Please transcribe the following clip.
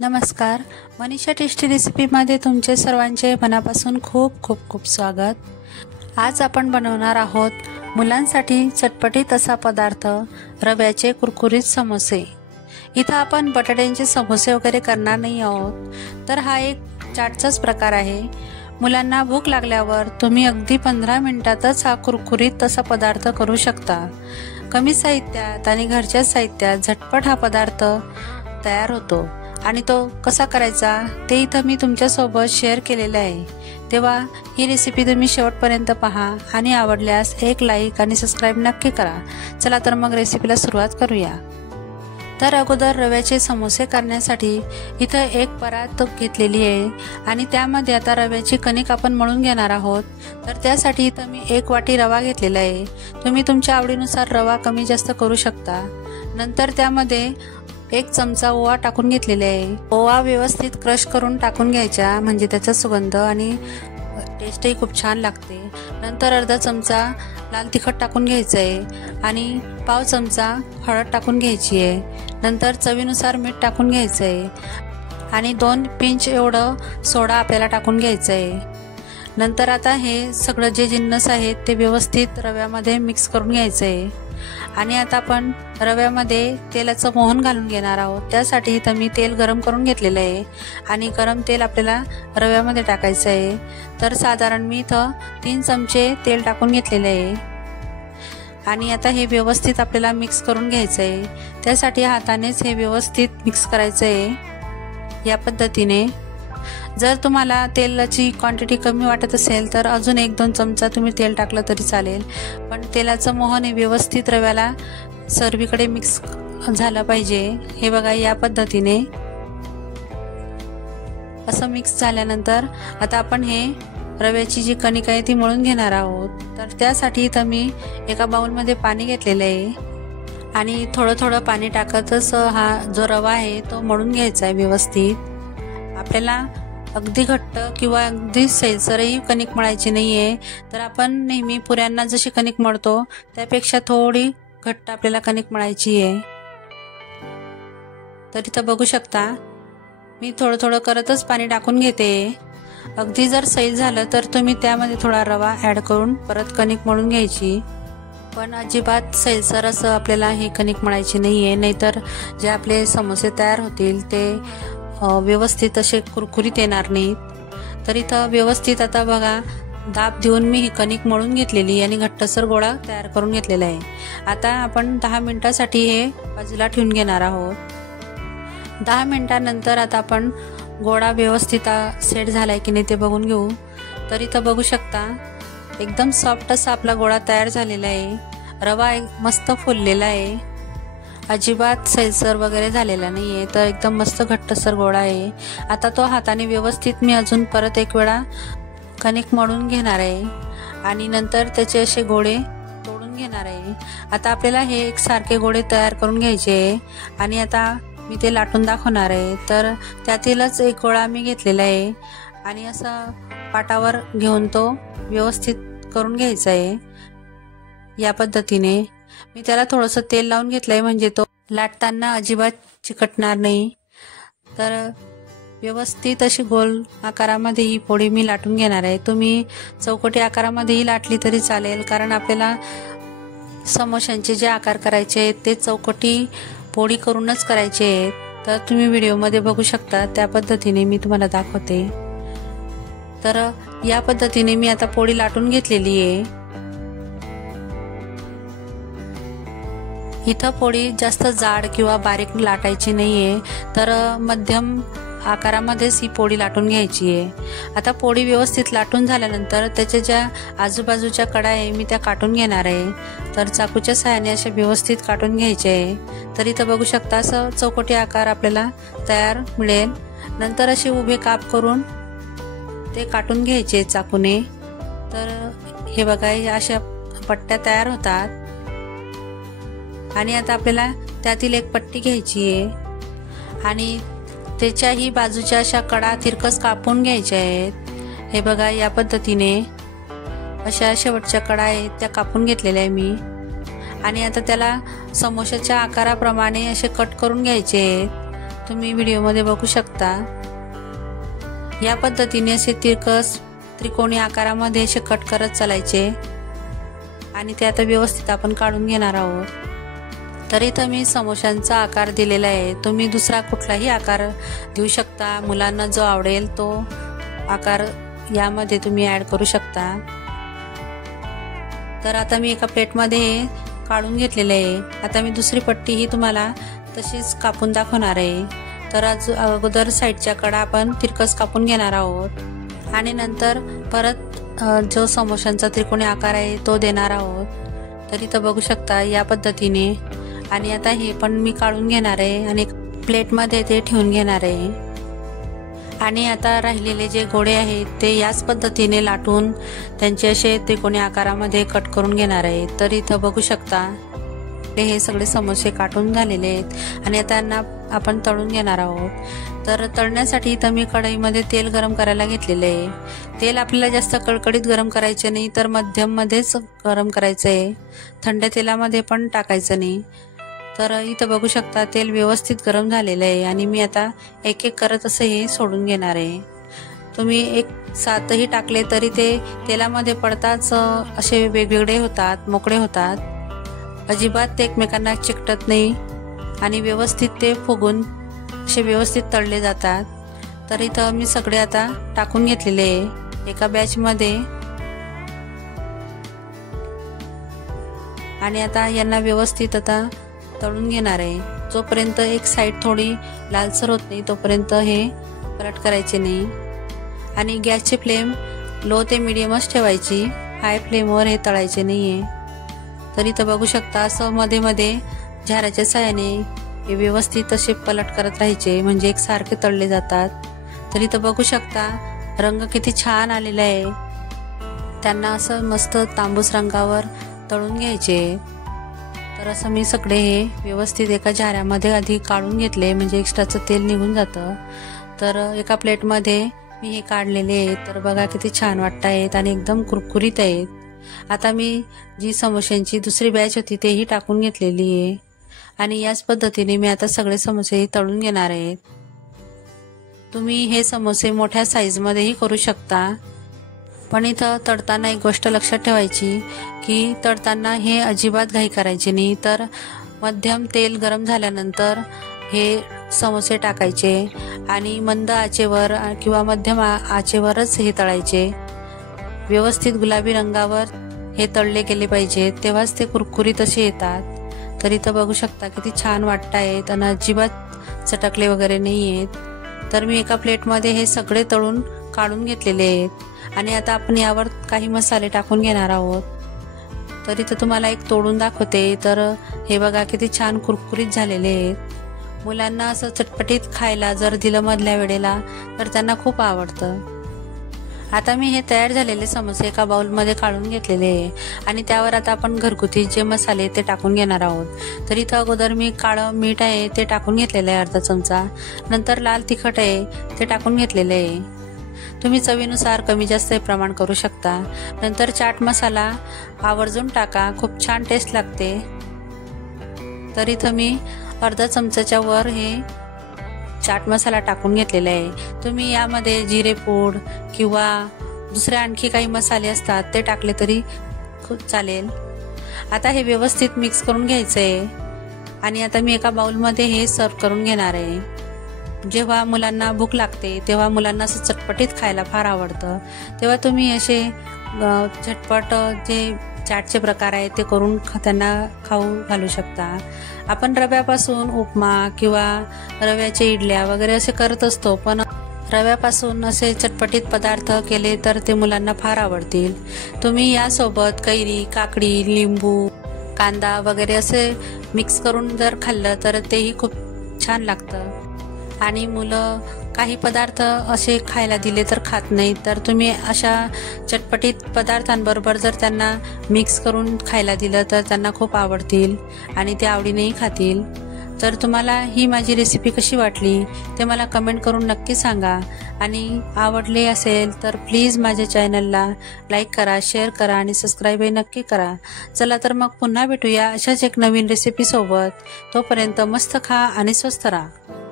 नमस्कार, मनीषा टेस्टी रेसिपीमध्ये तुमचे सर्वांचे मनापासून खूप खूप खूप स्वागत। आज आपण बनवणार आहोत मुलांसाठी चटपटीत असा पदार्थ, रव्याचे कुरकुरीत समोसे। इथं आपण बटाट्यांचे समोसे वगैरे करणार नाही आहोत, तर हा एक चाटचाच प्रकार आहे। मुलांना भूक लागल्यावर तुम्ही अगदी 15 मिनिटातच हा कुरकुरीत असा पदार्थ करू शकता। कमी साहित्यात आणि घरच्या साहित्यात झटपट हा पदार्थ तयार होतो आणि तो कसा करायचा ते इथं मी तुमच्या सोबत शेअर केलेले आहे। तेव्हा ही रेसिपी तुम्ही शेवटपर्यंत पहा आणि आवडल्यास एक लाईक आणि सबस्क्राइब नक्की करा। चला तर मग रेसिपीला सुरुवात करूया। तर अगोदर रव्याचे समोसे करण्यासाठी इथं एक परात घेतलेली आहे आणि त्यामध्ये आता रव्याची कणिक आपण मळून घेणार आहोत। तर त्यासाठी इथं मी 1 वाटी रवा घेतलेला आहे। तुम्ही तुमच्या आवडीनुसार रवा कमी जास्त करू शकता। नंतर त्यामध्ये 1 चमचा ओवा टाकून घेतलेला आहे। ओवा व्यवस्थित क्रश करून टाकून घ्यायचा, म्हणजे त्याचा सुगंध आणि टेस्टही खूप छान लागते। नंतर अर्धा चमचा लाल तिखट टाकून घ्यायचं आहे आणि पाव चमचा हळद टाकून घ्यायची आहे। नंतर चवीनुसार मीठ टाकून घ्यायचं आहे आणि 2 पिंच एवढं सोडा आपल्याला टाकून घ्यायचं आहे। नंतर आता हे सगळं जे जिन्नस आहेत ते व्यवस्थित रव्यामध्ये मिक्स करून घ्यायचं आहे आणि आता आपण रव्यामध्ये तेलाचं मोहन घालून घेणार आहोत। त्यासाठी इथं मी तेल गरम करून घेतलेलं आहे आणि गरम तेल आपल्याला रव्यामध्ये टाकायचं आहे। तर साधारण मी इथं 3 चमचे तेल टाकून घेतलेले आहे आणि आता हे व्यवस्थित आपल्याला मिक्स करून घ्यायचं आहे। त्यासाठी हातानेच हे व्यवस्थित मिक्स करायचं आहे या पद्धतीने। जर तुम्हाला तेलाची क्वांटिटी कमी वाटत असेल तर अजून 1-2 चमचा तुम्ही तेल टाकलं तरी चालेल, पण तेलाचं मोहन हे व्यवस्थित रव्याला सर्वीकडे मिक्स झालं पाहिजे। हे बघा, या पद्धतीने असं मिक्स झाल्यानंतर आता आपण हे रव्याची जी कणिक आहे ती मळून घेणार आहोत। तर त्यासाठी इथं मी एका बाउलमध्ये पाणी घेतलेलं आहे आणि थोडं थोडं पाणी टाकतच हा जो रवा आहे तो मळून घ्यायचा आहे व्यवस्थित। आपल्याला अगदी घट्ट किंवा अगदी सैलसरही कणिक मळायची नाहीये। तर आपण नेहमी पुऱ्यांना जशी कणिक मळतो त्यापेक्षा थोडी घट्ट आपल्याला कणिक मळायची आहे। तर इथं बघू शकता मी थोडं थोडं करतच पाणी टाकून घेते। अगदी जर सैल झालं तर तुम्ही त्यामध्ये थोडा रवा ऍड करून परत कणिक मळून घ्यायची, पण अजिबात सैलसर असं आपल्याला ही कणिक मळायची नाहीये, नाहीतर जे आपले समोसे तयार होतील ते व्यवस्थित असे कुरकुरीत येणार नाहीत। तर इथं व्यवस्थित आता बघा दाब देऊन मी ही कणिक मळून घेतलेली आणि घट्टसर गोळा तयार करून घेतलेला आहे। आता आपण 10 मिनिटासाठी हे बाजूला ठेवून घेणार आहोत। 10 मिनिटांनंतर आता आपण गोळा व्यवस्थित सेट झालाय की नाही ते बघून घेऊ। तर इथं बघू शकता एकदम सॉफ्ट असा आपला गोळा तयार झालेला आहे। रवा मस्त फुललेला आहे, अजिबात सैलसर वगैरे झालेला नाहीये, तर एकदम मस्त घट्टसर गोळा आहे। आता तो हाताने व्यवस्थित मी अजून परत एक वेळा कणिक मळून घेणार आहे आणि नंतर त्याचे असे गोळे तोडून घेणार आहे। आता आपल्याला हे एकसारखे गोळे तयार करून घ्यायचे आहे आणि आता मी ते लाटून दाखवणार आहे। तर त्यातीलच एक गोळा मी घेतलेला आहे आणि असं पाटावर घेऊन तो व्यवस्थित करून घ्यायचा आहे या पद्धतीने। मी त्याला थोडंसं तेल लावून घेतलंय म्हणजे तो लाटताना अजिबात चिकटणार नाही। तर व्यवस्थित अशी गोल आकारामध्ये ही पोळी मी लाटून घेणार आहे। तुम्ही चौकोटी आकारामध्येही लाटली तरी चालेल, कारण आपल्याला समोश्यांचे जे आकार करायचे आहेत ते चौकोटी पोळी करूनच करायचे आहेत। तर तुम्ही व्हिडिओमध्ये बघू शकता त्या पद्धतीने मी तुम्हाला दाखवते। तर या पद्धतीने मी आता पोळी लाटून घेतलेली आहे। इथं पोळी जास्त जाड किंवा बारीक लाटायची नाहीये, तर मध्यम आकारामध्येच ही पोळी लाटून घ्यायची आहे। आता पोळी व्यवस्थित लाटून झाल्यानंतर त्याच्या ज्या आजूबाजूच्या कडा आहे मी त्या काटून घेणार आहे। तर चाकूच्या सहाय्याने असे व्यवस्थित काटून घ्यायचे आहे। तर इथं बघू शकता असं चौकोटी आकार आपल्याला तयार मिळेल। नंतर असे उभे काप करून ते काटून घ्यायचे चाकूने। तर हे बघा, अशा पट्ट्या तयार होतात आणि आता आपल्याला त्यातील एक पट्टी घ्यायची आहे आणि त्याच्याही बाजूच्या अशा कडा तिरकस कापून घ्यायच्या आहेत। हे बघा, या पद्धतीने अशा शेवटच्या कडा आहेत त्या कापून घेतलेल्या आहे मी आणि आता त्याला समोशाच्या आकाराप्रमाणे असे कट करून घ्यायचे आहेत। तुम्ही व्हिडिओमध्ये बघू शकता। या पद्धतीने असे तिरकस त्रिकोणी आकारामध्ये असे कट करत चालायचे आणि ते आता व्यवस्थित आपण काढून घेणार आहोत। तर इथं मी समोशांचा आकार दिलेला आहे, तुम्ही दुसरा कुठलाही आकार देऊ शकता, मुलांना जो आवडेल तो आकार यामध्ये तुम्ही ॲड करू शकता। तर आता मी एका प्लेटमध्ये काढून घेतलेले आहे। आता मी दुसरी पट्टी ही तुम्हाला तशीच कापून दाखवणार आहे। तर अगोदर साईडच्या कडा आपण तिरकस कापून घेणार आहोत आणि नंतर परत जो समोशांचा त्रिकोणी आकार आहे तो देणार आहोत। तर इथं बघू शकता या पद्धतीने। आणि आता हे पण मी काढून घेणार आहे आणि प्लेटमध्ये ते ठेवून घेणार आहे। आणि आता राहिलेले जे गोळे आहेत ते याच पद्धतीने लाटून त्यांचे असे त्रिकोणी आकारामध्ये कट करून घेणार आहे। तर इथं बघू शकता हे सगळे समोसे काटून झालेले आहेत आणि आता त्यांना आपण तळून घेणार आहोत। तर तळण्यासाठी इथं मी कढईमध्ये तेल गरम करायला घेतलेले आहे। तेल आपल्याला जास्त कडकडीत गरम करायचे नाही, तर मध्यम मध्येच गरम करायचं आहे, थंड तेलामध्ये पण टाकायचं नाही। तर इथं बघू शकता तेल व्यवस्थित गरम झालेलं आहे आणि मी आता एक एक करत असं हे सोडून घेणार आहे। तुम्ही एक सातही टाकले तरी ते तेलामध्ये पडताच असे वेगवेगळे होतात, मोकळे होतात, अजिबात ते एकमेकांना चिकटत नाही आणि व्यवस्थित ते फुगून असे व्यवस्थित तळले जातात। तर इथं मी सगळे आता टाकून घेतलेले आहे एका बॅचमध्ये आणि आता यांना व्यवस्थित आता तळून घेणार आहे। जोपर्यंत एक साईड थोडी लालसर होत नाही तोपर्यंत हे पलट करायचे नाही आणि गॅसची फ्लेम लो ते मीडियमच ठेवायची, हाय फ्लेमवर हे तळायचे नाहीये। तर इथं बघू शकता असं मध्ये मध्ये झाऱ्याच्या साहाय्याने हे व्यवस्थित असे पलट करत राहायचे, म्हणजे एकसारखे तळले जातात। तर इथं बघू शकता रंग किती छान आलेला आहे, त्यांना असं मस्त तांबूस रंगावर तळून घ्यायचे। तर असं मी सगळे हे व्यवस्थित एका झाऱ्यामध्ये आधी काढून घेतले, म्हणजे एक्स्ट्राचं तेल निघून जातं। तर एका प्लेटमध्ये मी हे काढलेले आहेत। तर बघा किती छान वाटत आहेत आणि एकदम कुरकुरीत आहेत। आता मी जी समोश्यांची दुसरी बॅच होती तेही टाकून घेतलेली आहे आणि याच पद्धतीने मी आता सगळे समोसे तळून घेणार आहेत। तुम्ही हे समोसे मोठ्या साईजमध्येही करू शकता, पण इथं तळताना एक गोष्ट लक्षात ठेवायची की तळताना हे अजिबात घाई करायची नाही, तर मध्यम तेल गरम झाल्यानंतर हे समोसे टाकायचे आणि मंद आचेवर किंवा मध्यम आचेवरच हे तळायचे। व्यवस्थित गुलाबी रंगावर हे तळले गेले पाहिजेत, तेव्हाच ते कुरकुरीत असे येतात। तर इथं बघू शकता किती छान वाटत आहेत आणि अजिबात चटकले वगैरे नाही आहेत। तर मी एका प्लेटमध्ये हे सगळे तळून काढून घेतलेले आहेत आणि आता आपण यावर काही मसाले टाकून घेणार आहोत। तर इथं तुम्हाला एक तोडून दाखवते। तर हे बघा किती छान कुरकुरीत झालेले आहेत। मुलांना असं चटपटीत खायला जर दिलं मधल्या वेळेला तर त्यांना खूप आवडतं। आता मी हे तयार झालेले समोसे एका बाउलमध्ये काढून घेतलेले आहे आणि त्यावर आता आपण घरगुती जे मसाले ते टाकून घेणार आहोत। तर इथं अगोदर मी काळं मीठ आहे ते टाकून घेतलेलं आहे अर्धा चमचा, नंतर लाल तिखट आहे ते टाकून घेतलेले आहे, तुम्ही चवीनुसार कमी जास्त प्रमाण करू शकता। नंतर चाट मसाला आवर्जून टाका, खूप छान टेस्ट लागते। तर इथं मी अर्धा चमचाच्या वर हे चाट मसाला टाकून घेतलेला आहे। तुम्ही यामध्ये जिरे पूड किंवा दुसरे आणखी काही मसाले असतात ते टाकले तरी खूप चालेल। आता हे व्यवस्थित मिक्स करून घ्यायचं आहे आणि आता मी एका बाउलमध्ये हे सर्व करून घेणार आहे। जेव्हा मुलांना भूक लागते तेव्हा मुलांना असं चटपटीत खायला फार आवडतं, तेव्हा तुम्ही असे झटपट जे चाटचे प्रकार आहेत ते करून त्यांना खाऊ घालू शकता। आपण रव्यापासून उपमा किंवा रव्याचे इडल्या वगैरे असे करत असतो, पण रव्यापासून असे चटपटीत पदार्थ केले तर ते मुलांना फार आवडतील। तुम्ही यासोबत कैरी, काकडी, लिंबू, कांदा वगैरे असे मिक्स करून जर खाल्लं तर तेही खूप छान लागतं आणि मुलं काही पदार्थ असे खायला दिले तर खात नाहीत, तर तुम्ही अशा चटपटीत पदार्थांबरोबर जर त्यांना मिक्स करून खायला दिलं तर त्यांना खूप आवडतील आणि ते आवडीनेही खातील। तर तुम्हाला ही माझी रेसिपी कशी वाटली ते मला कमेंट करून नक्की सांगा आणि आवडले असेल तर प्लीज माझ्या चॅनलला लाईक करा, शेअर करा आणि सबस्क्राईबही नक्की करा। चला तर मग पुन्हा भेटूया अशाच एक नवीन रेसिपी सोबत। तोपर्यंत मस्त खा आणि स्वस्थ राहा।